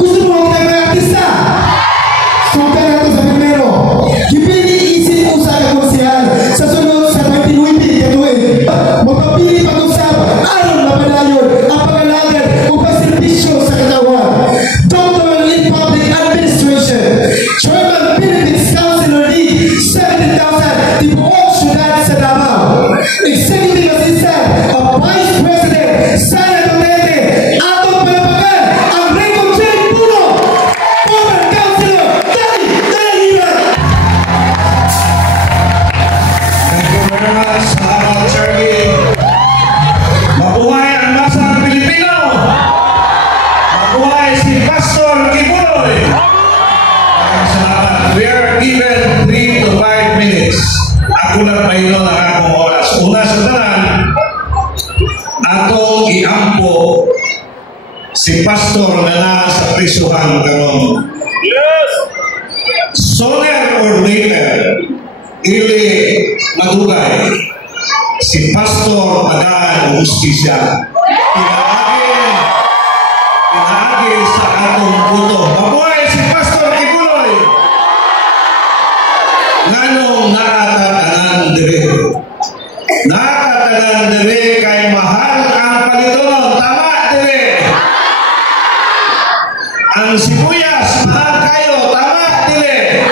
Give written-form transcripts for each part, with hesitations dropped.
Gusto mo kita mga artista? Suka na ito sa primero. Gipili isip ko sa kakonsyal. Sa sunod sa 2020 katuin. Magpapili pag-usap. Aron na padayon ang pag-alagan o paservisyo sa katawan. Doctor in Public Administration. Chairman Benefits Counselor League. 70,000 tibuok syudad sa Davao. Executive Assistant of Vice President Sara Duterte. Atong palapakan ang Record Chain Puno. Former Councilor Dali Daliran. Thank you very much. Salamat, Charlie. Mabuhay ang masang Pilipino. Mabuhay si Pastor Kibuloy. Maraming salamat. We are given 3 to 5 minutes. Ako lang mayroon ang akong oras. Una sa tanan, atong iampo si Pastor na nasa prisuhan karon. Yes! Sooner or later, ili madugay si Pastor magaan o ustisya. Pinaagi sa atong buto. Mabuhay si Pastor Kibuloy. Nganong nakatatanan dire. Nakatatanan dire kay mahal ang Panginoon. Tama dire. Ang sibuyas mahal kayo. Tama dire.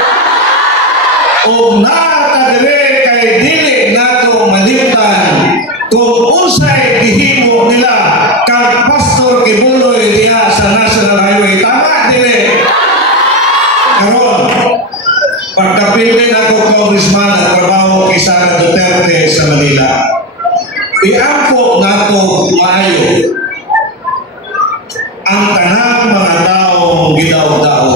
O nakatadire kay dili nato malimtan kung unsay gihimo nila kang Pastor Kibuloy diha sa National Highway. Tama dire. Karon, pagkapili ako congressman at trabaho kay Sara Duterte sa Manila, iampo nato maayo ang tanang mga taong gidaw-daw.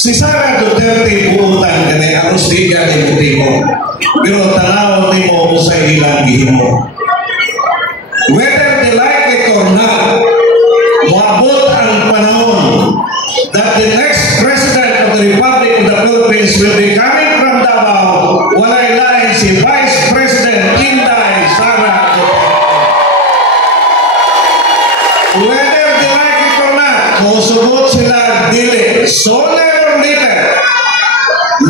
Si Sara Duterte buutan kani ang siga ni Mutimo, pero tanaw nimo mo sa ilang gihimo. Whether they like it or not, maabot ang panahon that the next president of the Republic of the Philippines will be coming from Davao. Walay lain si Vice President Inday Sara Duterte. Whether they like it or not, musubot sila dili. Sooner or later,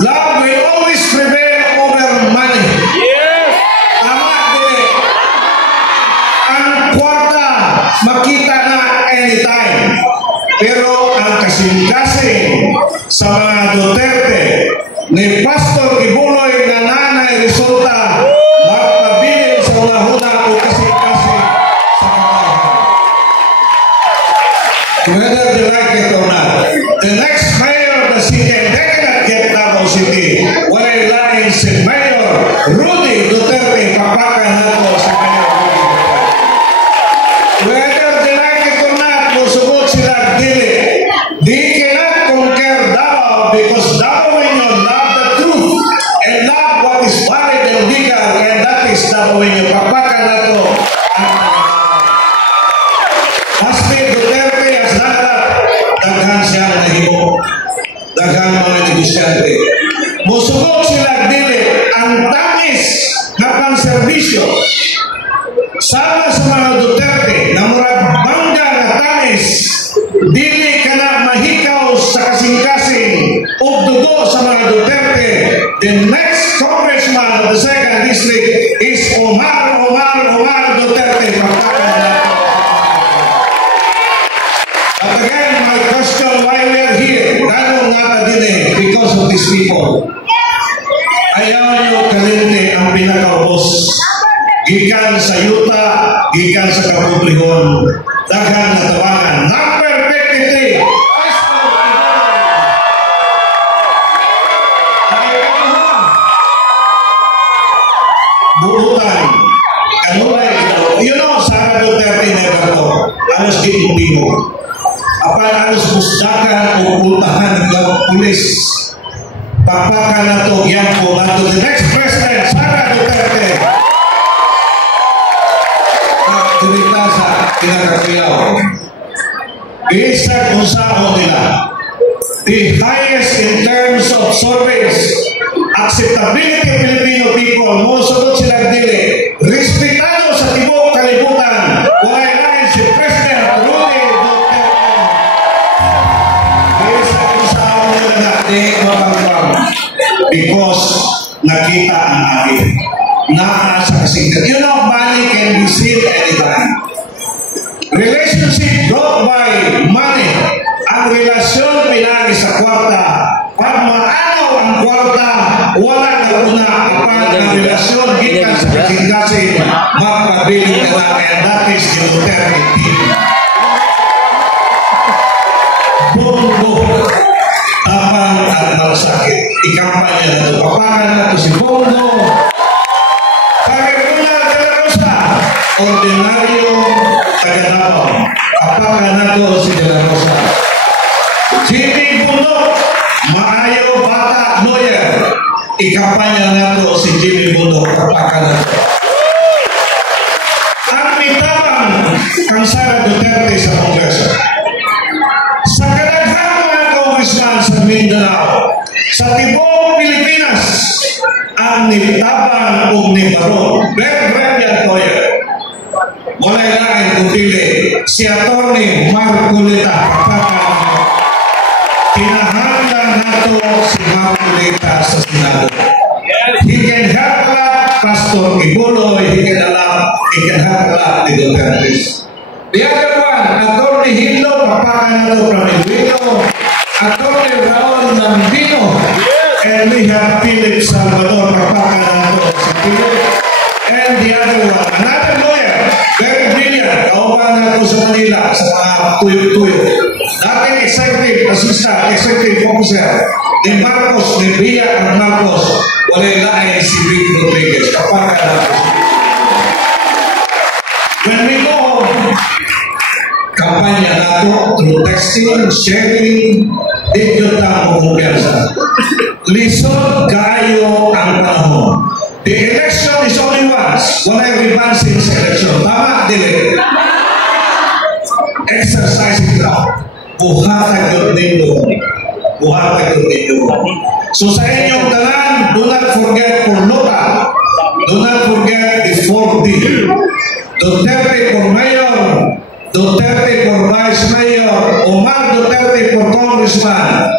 love will always prevail over money. Yes! Tama dili. Ang kwarta makita na anytime. Pero ang kasing-kasing sa mga Duterte ni Pastor Kibuloy na nanay resulta magpabilin sa ulahuna o kasing-kasing sa kakayahan. Whether they like it or not, the next mayor of the city, and they cannot get Davao City, walay lain si Mayor Rudy Duterte, papakan nato si Mayor Rudy Duterte. Whether they like it or not, musubot sila dili. They cannot conquer Davao because Davaoeño love the truth and love what is valid and legal, and that is Davaoeño. Papakan nato ang Pastor Duterte as lahat, daghan siya na himo. Daghan mga negosyante. Musubot sila dili ang tamis na pangserbisyo sama sa mga Duterte na murag bangga na tamis, dili ka na mahikaw sa kasing-kasing o dugo sa mga Duterte. The next congressman of the 2nd District is Omar Duterte. Papakan nato. But again, my question, why we are here? Ganong nga din because of these people. Ayaw nyo kalinte ang pinakaubos. Gikan sa yuta, gikan sa kapublikon, daghan na tawanan. Number 53, buutan. Kanulay, you know, Sara Duterte never to. Alos di mo. Apan alos pusdakan o puntahan ng pulis. Papakan na to, yan po na to the next president, Sara Duterte. Nagdurita sa kinakatiyaw. Bisan kung saan nila, the highest in terms of surveys, acceptability of Filipino people, musunod silang dili. Respetado sa tibok kalibutan, walay lain si President Rudy Duterte. di mapagpag because nakita ang akin. Nasa kasignan. You know, money can be seen anytime. Relationship brought by money. Ang relasyon pinagi sa kwarta. Pag maanaw ang kwarta, wala na una kapag ang relasyon gikan sa kasing-kasing magpabiling ka na, and that is the alternative. Bongo, tapang at malasakit. Ikampanya na ito. Papakan na ito si Bongo. Pagkakuna de la Rosa, ordinaryo taga-Davao. Papakan na ito si de la Rosa. Jimmy Bundok, maayo bata lawyer. Ikampanya na ito si Jimmy Bundok. Papakan na ito. Ang mitabang kang Sara Duterte sa Kongreso. Sa kadaghang mga congressman sa Mindanao, sa tibong Pilipinas, ang nitabang o nibarong, Reverend Lawyer, wala'y lain kundili si Atty. Marcolita. Kinahanda nato si Marcolita sa Senado. He can help a lot, Pastor Ibuloy, he can help a lot the Dutertes. The other one, Atty. Hilo, papakan nato from Ibuloy, Atty. Raul Nambino, and we have Philip Salvador, papakan nato sa Philip. And the other one, another lawyer, very brilliant, kauban nato sa Manila, sa mga tuyo-tuyo. Dating executive assistant, executive officer, ni Marcos, ni Bia at Marcos, wala'y lain si Vic Rodriguez, papakan nato. When we go home, kampanya nato through texting, sharing, dito tayo kumpiyansa. Lisod kayo ang panahon. The election is only once. Wala'y revancing sa election. Tama, dili. Exercise it now. Buhatag yung nindo. Buhatag yung nindo. So sa inyong tanan, do not forget for local. Do not forget the 4D. Duterte for mayor, Duterte for vice mayor, Omar Duterte for congressman,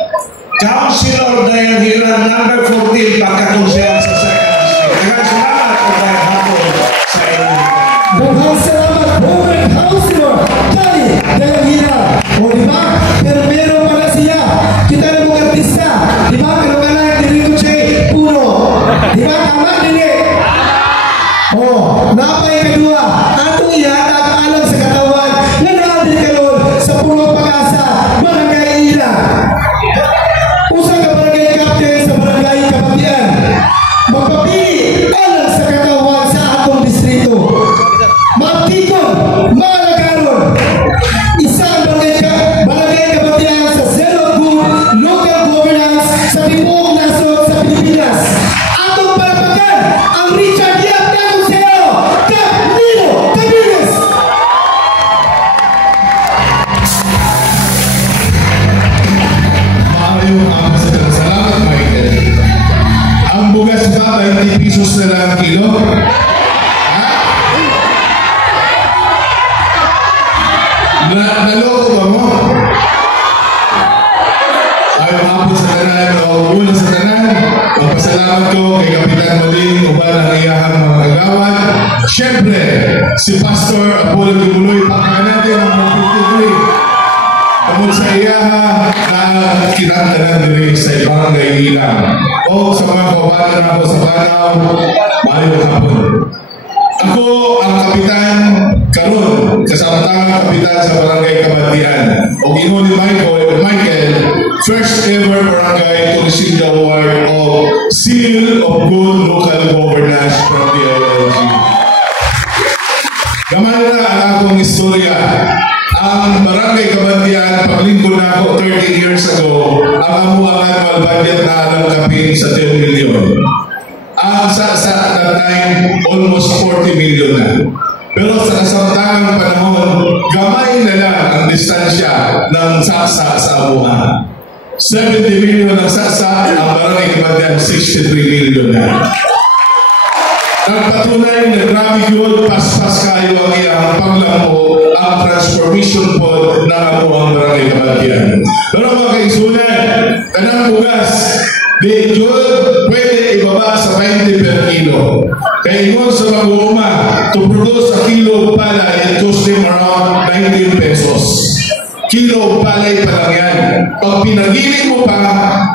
Councilor Dayan Hiran number 14 pagkakonsel sa second district. Daghang salamat po dahil hapon sa inyong. Daghang salamat po kay Councilor Dayan Hiran. O diba, pero pala siya, kita na mga artista, diba, pero ka na Enrico J. Puno, diba, tama nili? O, napay kadua, atong ihatag alam sa katawan, na natin karon sa Puno Pag-asa, Barangay Ila. Usang ka barangay captain sa barangay Kabatian, magpapili alam sa katawan sa atong distrito. Matikon, malagaron, isang barangay Kabatian sa zero good local governance sa tibuok nasod sa Pilipinas. Atong palapakan ang Richard Yap Taguseo, Camilo Tabiles. Salamat, Michael. Ang bugas ba, 20 pesos na lang ang kilo? Naloko ba mo? Ay, mga sa tanan, o una sa tanan, magpasalamat ko kay Kapitan Maling, uban ang iyahang mga agawan. Siyempre, si Pastor Apollo Gimuloy, pakakan natin ang magpipituloy. Tungkol sa iyaha na kinatanan nila sa Barangay Ilang. O sa mga kawalan na ako sa Banaw, maayong hapon. Ako ang kapitan karon, kasamtangang kapitan sa Barangay Kabatian. O ino ni Michael, first ever barangay to receive the award of Seal of Good Local Governance from the LLG. Gamay na ang akong istorya. Ang Barangay Kabatian, paglingkod na ako 30 years ago, ang amuang annual budget na alangkapin sa 10 million. Ang sa that time, almost 40 million na. Pero sa kasamtangang panahon, gamay na lang ang distansya ng saksa sa amuhan. 70 million ang saksa, ang Barangay Kabatian, 63 million na. Nagpatunay na grabe yun, paspas kayo ang iyang paglampo ang transformation pod ng amuang Barangay Kabatian. Pero mga kaisunan, kanang bugas, medyo pwede ibaba sa 20 per kilo. Kaya ingon sa mag-uuma, to produce a kilo of palay, it costs them around 19 pesos. Kilo of palay pa lang yan. Pag pinagili mo pa,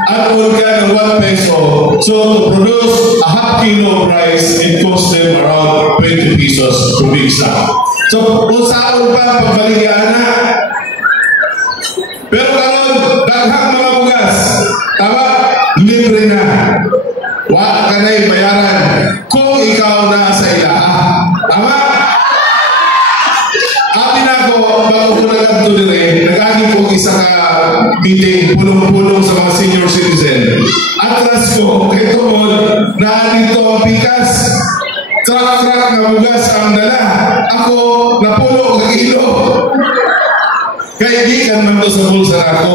add-on ka ng 1 peso. So to produce a half kilo of rice, it costs them around 20 pesos per big sack. So, kung saan pa pagbaligyan na. Pero karon daghang mga bugas, tama, libre na. Wa ka na'y bayaran kung ikaw na sa ilaha. Tama? Atin ako, bago ko nagagto dire, nagaging ko isa ka meeting, pulong-pulong sa mga senior citizen. Atras ko, kay Tumod, na dito ang pikas, truck-truck na bugas ang dala. Ako, napulo ka kilo. Kaya gikan man to sa bulsa ako.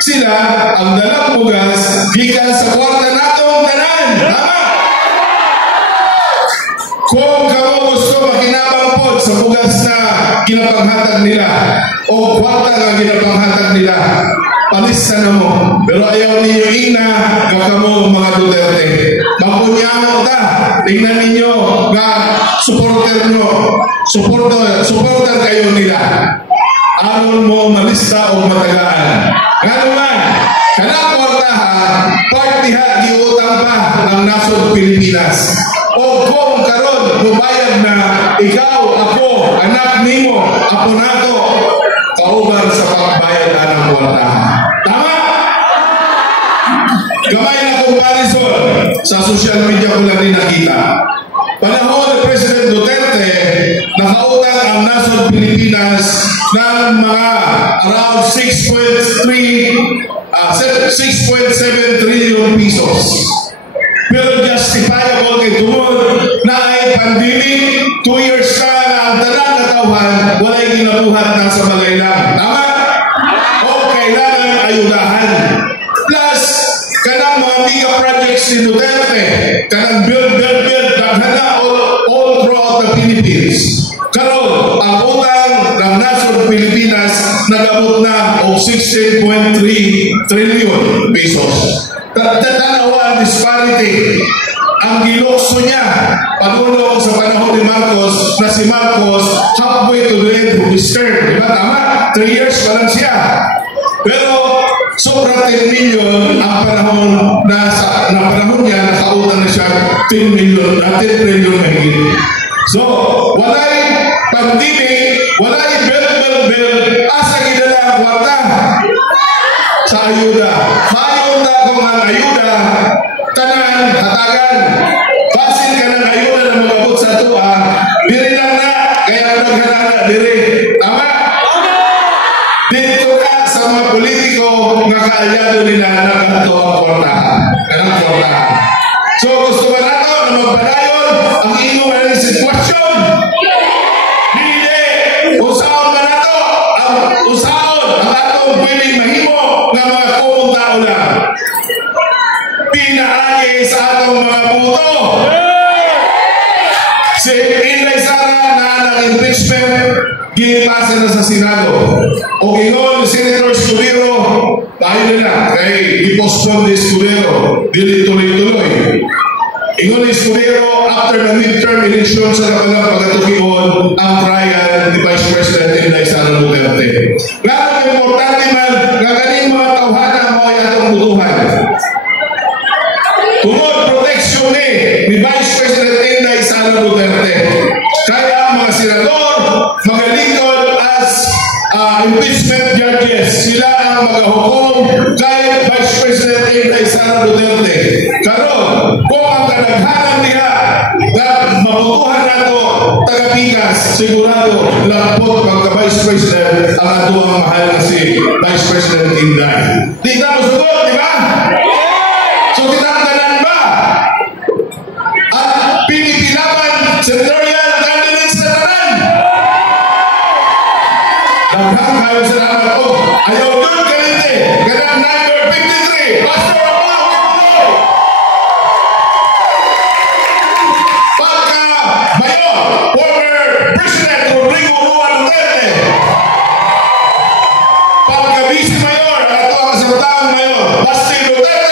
Sila, ang dalang bugas, gikan sa kwarta natong tanan. Tama? Kung kamo gusto makinabang po sa bugas na ginapanghatag nila o kwarta na ginapanghatag nila, palista na mo. Pero ayaw ninyo ina na kamo mga Duterte. Mapunyamo ta. Tingnan ninyo na supporter nyo. Supporter kayo nila. Aron mo malista o matagaan. Nga naman, kanang kwartahan, partiha giutang pa ng nasod Pilipinas. O kung karon mubayad na ikaw, ako, anak nimo, apo nato, kauban sa pagbayad ng kwartahan. Tama? Gamay na comparison sa social media ko lang din nakita. Panahon ni President Duterte, nakautang ang nasod Pilipinas ng mga around 6.7 trillion pesos. Pero justifiable kay Tumod na ay pandemic, 2 years na ang talang katawan, wala'y ginabuhat na sa bagay lang. Tama? O kailangan ayudahan. Plus, kanang mga mega projects ni Duterte, kanang build, daghan na all throughout the Philippines. Karon, ang utang ng nasod Pilipinas nagabot na o 16.3 trillion pesos. Tatanawa ang disparity. Ang gilokso niya, panulo sa panahon ni Marcos, na si Marcos halfway to the end of his term. Diba tama? 3 years pa lang siya. Pero sobrang 10 million ang panahon na panahon niya, nakautang na siya 10 trillion na higit. So, walay pandemic, walay bill, asa gidala ang kwarta sa ayuda. Maayong na kung ang ayuda, tanan, hatagan. Basin ka ng ayuda na magabot sa tuwa, diri lang na, kaya naghanana diri. Tama? Dito ka sa mga politiko nga kaalyado nila na kanto ang kwartahan. Kanang kwartahan. So, gusto ba nato na magpadayon ang inyong aling sitwasyon? Hindi! Usaon ba nato? Usaon ang atong pwedeng mahimo ng mga kumong tao lang. Pinaagi sa atong mga buto. Si Inday Sara na ng impeachment, ginipasa na sa Senado. O ingon, Senator Escudero, tayo na, kay i-postpone ni Escudero, dili tuloy-tuloy. Ingon ni Escudero, after the midterm election sa kapalang pagkatukion, ang trial ni Vice President Inday Sara Duterte. Nga importante man, nga ganing mga tawhana mo ay atong butuhan. Tungod proteksyon ni Vice President Inday Sara Duterte. Kaya ang mga senador, mga lingkod as impeachment judges, sila ang magahukom kay Vice President Inday Sara Duterte. Karon, kung ang kadaghanan niya na mabutuhan nato taga-Pikas, sigurado lampot magka-Vice President ang ato ang mahal na si Vice President Inday. Di na mo sugot, di ba? So, tinatanan ba? At pinipilaban senatorial candidates na tanan? Daghang kayo salamat po. Ayaw doon kalite. Ganang number 53. Pastor Apollo Gumuloy. Pagka-mayor, former President Rodrigo Roa Duterte. Pagka-vice mayor, ang ito ang kasamtaang mayor, Basti Duterte.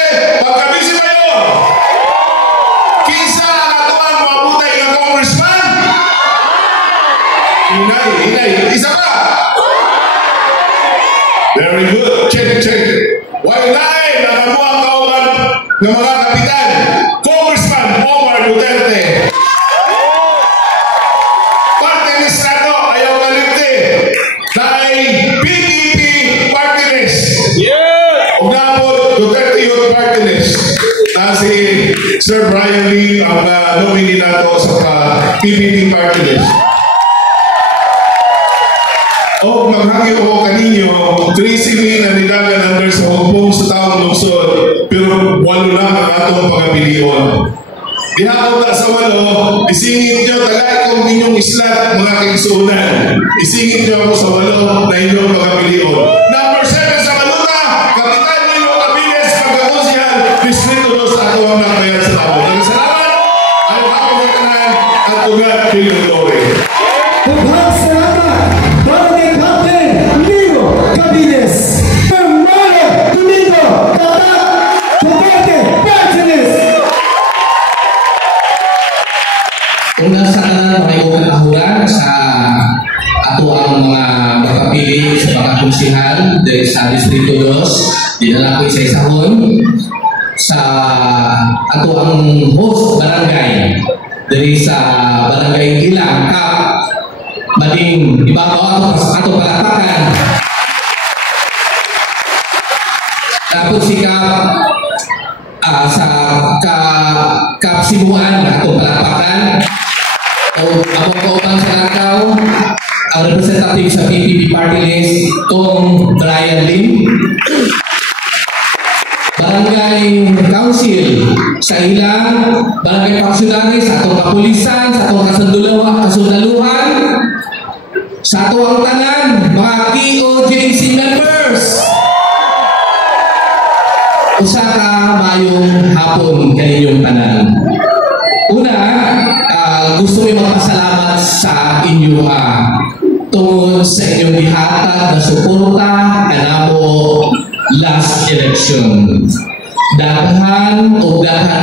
Very good. Check. While live, nakamu ang kauban ng mga kapitan, Congressman Omar Duterte. Party list na ito, ayaw kalimti. Dahil PDP party list. Ugapot, Duterte Youth Party List. Na si Sir Brian Lee ang nominee nato sa PDP party list. O maghangyo ko kaninyo, 3 sili na nilaga number sa hukbong sa taong lungsod, pero 8 lang ang atong pagabilion. Gihapon na sa 8, isingit nyo tagay kong inyong islat mga kaigsuunan. Isingit nyo ako sa 8 na inyong pagabilion. Number 7 sa Kaluta, Kapitan Nilo Abilis, pagkakusihan, Distrito 2 sa atuang nakayan sa tao. Salamat! Ayaw ako magkanan at ugat Bilyong Lore. Maghang salamat! Barangay Captain Nilo Abilis, Hermano Domingo Tatak Duterte Bertinis. Una sa kanan, makikong kahuran sa ato ang mga makapili sa pagkakunsihan dahil sa Distrito 2, dinala ko isa-isahon sa ato ang host barangay dahil sa barangay Ilang, Kap, Bading, ibabaw ato palapakan. Tapos si Kap sa Kapsibuan, ato palapakan. O abang kauban sa Lancaw, ang representative sa PPP Party List, Tom Brian Lim. Barangay Council sa Ilang, Barangay Pangsularis, sa atong kapulisan, sa atong kasundaluhan, sa atong tanan, mga KOJC members. Usa ka mayong hapon kaninyong tanan. Una, gusto ko magpasalamat sa inyo tungkol sa inyong dihatag na suporta kanamo last election. Daghan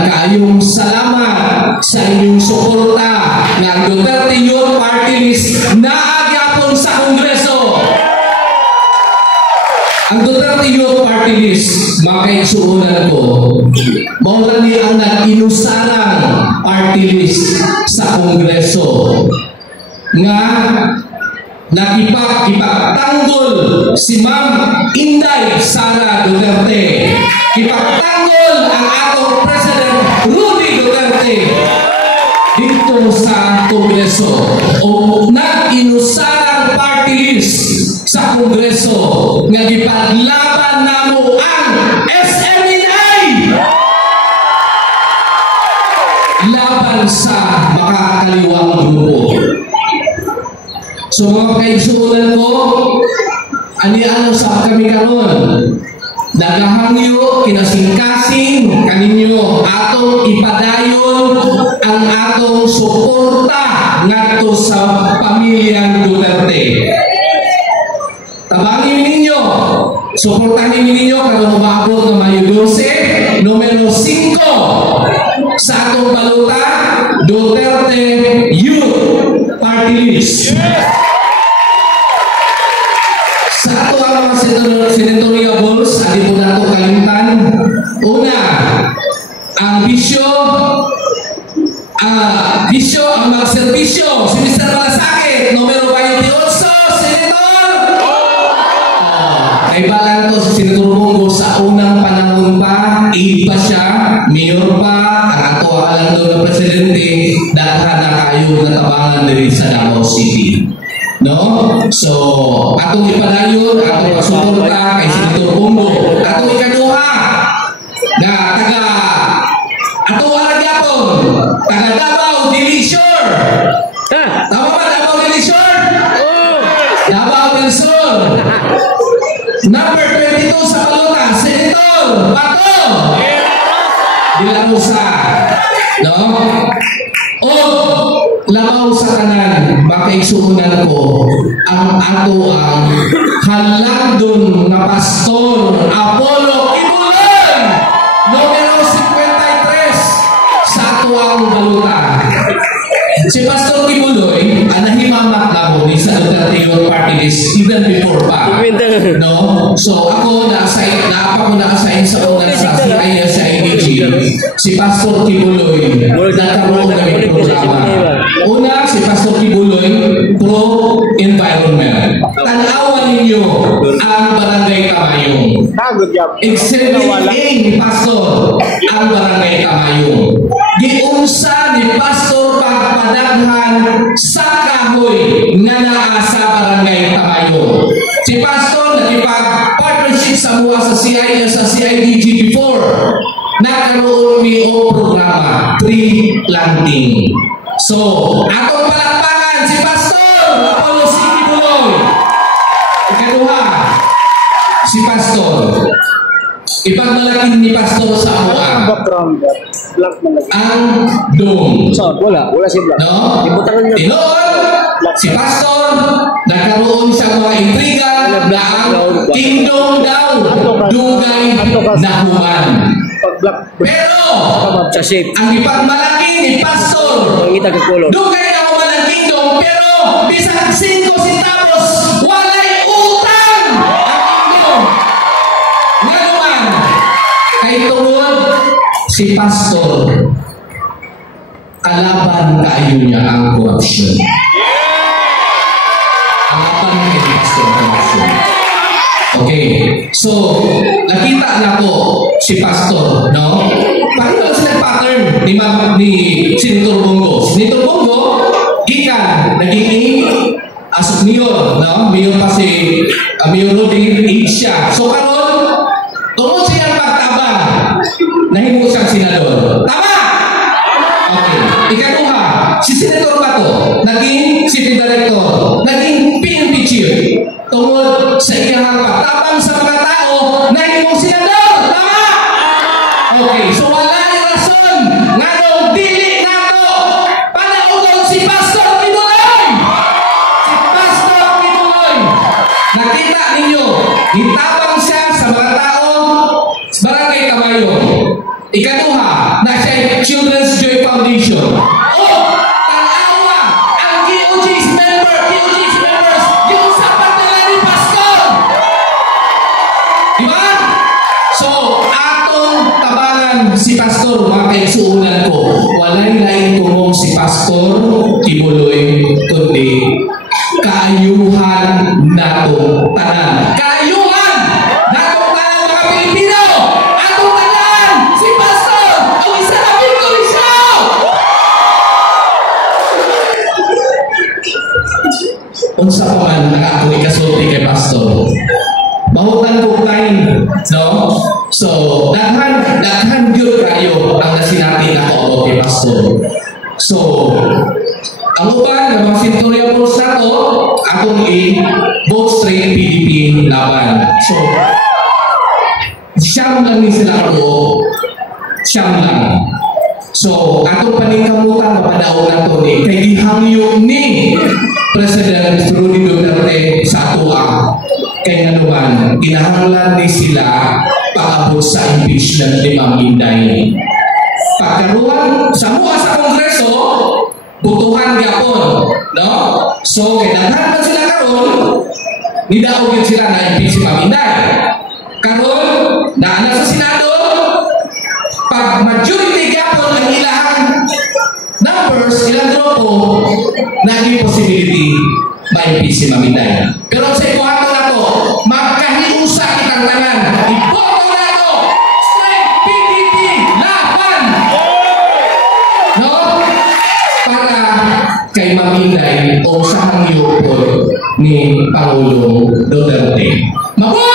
kayong salamat sa inyong suporta ng Duterte Youth Party List na agyapon sa Kongreso. Ang Duterte Youth Party List, makaigsuunan ko, mawala niya ang nag-inusarang party list sa Kongreso nga nakipagtanggol si Ma'am Inday Sara Duterte. Kipagtanggol ang atong President Rudy Duterte dito sa Kongreso. O nag-inusarang party list sa Kongreso nga gipaglaban namo ang SMNI laban sa makakaliwang grupo. So mga kaigsuunan ko, ani-ano sa kami karon, nagahangyo, kinasingkasing kaninyo atong ipadayon ang atong suporta ngadto sa pamilyang Duterte. Tabangin ninyo, suportahin ninyo karon umabot ng Mayo 12, numero 5 sa atong baluta, Duterte Youth Party List. Sa ato ang mga senatoriables, adi po na ito kalimtan. Una, ang bisyo, ang magservisyo, si Mr. Malasakit, numero 28, Senator. Ay balang to si Senator Bongo sa unang panahon pa, aid pa siya, mayor pa, ang ato alam doon ng presidente, dahil na kayo natabangan din sa Davao City. No? So, atong ipadayon, atong pasuporta kay Senator Bongo. Atong ikaduha, na taga, atong aragyapon, taga Davao Dili Shore. Tama ba Davao Dili Shore? Davao del Sur. Number 22 sa Balota, Senator Bato Dilamusa. No? O lamaw sa kanan, makaigsuunan ko ang ato ang halandon na pastor Apollo Kibuloy, numero 53 sa ato ang Balota. Si Pastor Kibuloy, anahimamak na mo ni sa Duterte Youth Party List even before pa. No? So ako na-assign sa unang sa CIDG, si Pastor Kibuloy, nagkaroon kami programa. Una, si Pastor Kibuloy, pro-environment. Tanawan ninyo ang Barangay Kamayong. Exhibit A ni Pastor ang Barangay Kamayong. Giunsa ni Pastor pagpadaghan sa kahoy nga naa sa Barangay Kamayong. Si Pastor nakipag-partnership sa mga sa CIDG before. Nagkaroon mi o programa, tree planting. So, atong palakpakan si Pastor Apollo C. Kibuloy. Ikaduha, si Pastor. Ipagmalaki ni Pastor sa amuan. Ang dome. Wala si Black. No? Tinoon, si Pastor, nagkaroon siya mga intriga na ang kingdom daw, dugay na human. Pero, ang ipagmalaki ni Pastor, dugay na human ang kingdom, pero bisang 5 centavos, walay utang ang kingdom. Nga naman, kay tungod si Pastor, kalaban kayo niya ang corruption. Kalaban kay Pastor corruption. Okay, so nakita na ko si Pastor, no? Pakita sila pattern ni Senator Bongo. Senator Bongo, naging as mayor, no? Mayor pa si Mayor Roding siya. So karon, tungkol siya pagtabang, nahimo siyang senador. Tama! Okay. Ikaduha, si Senator Bato, naging city director, naging PNP chief. Tungkol sa iyang pagtabang sa mga tao, nahimo senador. Tama! Okay. So wala yung rason nga nung dili nato panaugon si Pastor Kibuloy. Si Pastor Kibuloy. Nakita ninyo, hitabang siya sa mga tao sa Barangay Kamayong. Ikaduha, na siya Children's Joy Foundation. Tanawa, ang QG's members, yung sapat nila ni Pastor. Diba? So, atong tabangan si Pastor, mga kaigsuunan ko, walay lain tumong si Pastor Kibuloy, kundi kaayuhan nato tanan. Kaayuhan nato tanan mga Pilipino. Atong tanan si Pastor ang isa na victory show. Unsa pa man nakaako ikasulti kay Pastor. Mahutan ko time, no? So, daghan gyud kayo ang nasinati nako kay Pastor. So, ang uban ng mga Centuriables na to, atong i-vote straight PDP laban. So, siyam lang ni sila karoon. Siyam lang. So, atong paningkamutan na panaon na to ni, kay ihangyo ni President Rudy Duterte sa atuang. Kay nanuman, kinahanglan ni sila paabot sa impeachment ni Ma'am Inday. Pagkaruan sa mga sa Kongreso, butuhan gapon, no? So, kaya daghan man sila karon, nidaogin sila na impeach si Ma'am Inday. Karon, naana sa Senado, pag majority gapon ang ilang numbers, ilang grupo, naging possibility ma-impeach si Ma'am Inday. Pero sa ikuhato na to, magkahiusa kitang tanan, iboto na to, straight PDP, laban! No? Para kay Ma'am Inday o sa hangyupod ni Pangulong Duterte. Mabuhay!